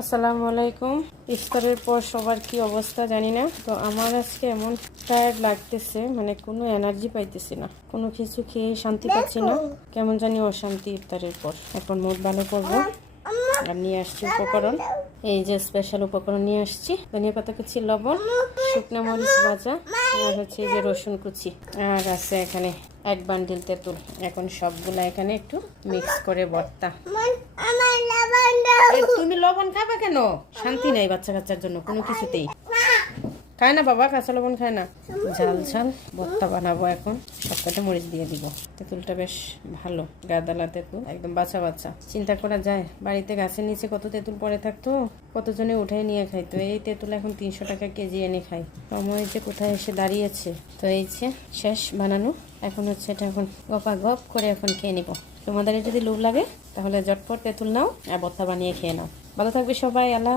আসসালামু আলাইকুম। ইফতারের পর সবার কি অবস্থা জানি না, তো আমার আজকে এমন টায়ার্ড লাগতেছে, মানে কোনো এনার্জি পাইতেছি না, কোনো কিছু খেয়ে শান্তি পাচ্ছি না, কেমন জানি অশান্তি ইফতারের পর। এখন মুড ভালো করবো আর নিয়ে আসছি উপকরণ। এই যে স্পেশাল উপকরণ নিয়ে আসছি, ধনিয়া পাতা কুচি, লবণ, শুকনো মরিচ ভাজা, আর হচ্ছে এই যে রসুন কুচি, আর আছে এখানে এক বান্ডিল তেঁতুল। এখন সবগুলা এখানে একটু মিক্স করে ভর্তা। তুমি লবণ খাবে কেন? শান্তি নাই বাচ্চা কাচ্চার জন্য কোনো কিছুতেই খায় না বাবা, কাঁচা লবণ খায় না। ঝাল ঝাল ভর্তা বানাবো এখন, সবকটা মরিচ দিয়ে দিব। তেঁতুলটা বেশ ভালো, গাদালা তেঁতুল, একদম বাচ্চা বাচ্চা। চিন্তা করা যায় বাড়িতে গাছের নিচে কত তেঁতুল পড়ে থাকতো, কতজনে উঠাই নিয়ে খাইতো। এই তেঁতুল এখন 300 টাকা কেজি এনে খাই। সময় যে কোথায় এসে দাঁড়িয়েছে। তো এই যে শেষ বানানো, এখন হচ্ছে এটা এখন গপা গপ করে এখন খেয়ে নিব। তোমাদের যদি লোভ লাগে তাহলে ঝটপট তেঁতুল নাও আর ভর্তা বানিয়ে খেয়ে নাও। ভালো থাকবে সবাই, আল্লাহ।